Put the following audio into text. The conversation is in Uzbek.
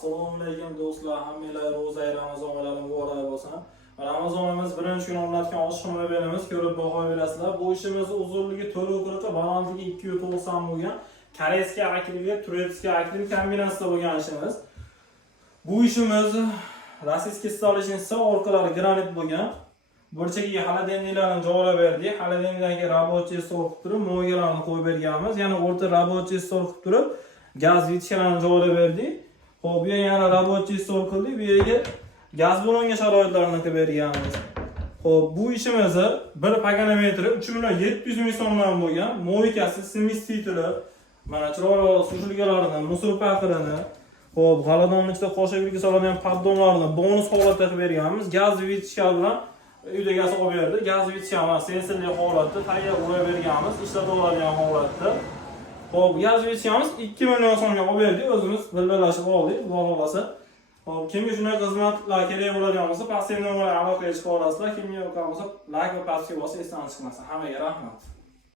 Assalomu alaykum do'stlar, hammalar ro'za Ramazon oylari muborak bo'lsin. Ramazonimiz birinchi kun olinayotgan oshxona beramiz, ko'rib baho berasizlar. Bu ishimiz uzunligi 4 balandligi 290 bo'lgan, koreyskiy akrilga, turkiy akrilga kombinatsiyada bo'lgan ishimiz. Bu ishimiz rossiyskiy stolishniца orqalari granit bo'lgan. Burchagiga xolodilniklarni joylab berdik. Xolodilnikdagi рабочий stol qilib turib, mo'ygalarni qo'yib berganmiz. Ya'ni o'rta рабочий stol qilib turib, gaz vitkalarni joylab berdik. Xo'p, bu yana рабочий stol qildik. Bu yerga gaz ballonga sharoitlarni qilib berganmiz. Xo'p, bu ishimizni 1 paganometri 3.700 ming so'mdan bo'lgan. Mo'ykasi, smestitili, mana chiroyli sushilgalarini, musor paqirini, xo'p, g'aladonning ichida qo'shib soladigan paddonlarni bonus holatda qilib berganmiz. Gaz vitka bilan uyda gaz olib berdi. Gaz vitka bilan sensorli holatda tayyor urib berganmiz, ishlatib oladigan holatda. Xo'p, gaz vitkamiz 2 million so'mga olib berdik, o'zimiz birlashib oldik, Xudo xolasa. Xo'p, kimga shunday xizmatlar kerak bo'ladigan bo'lsa, pastga nomerga aloqaga chiqa olasizlar. Kimga yoqsa, like va pastga bosib, esdan chiqmasin. Hammaga rahmat.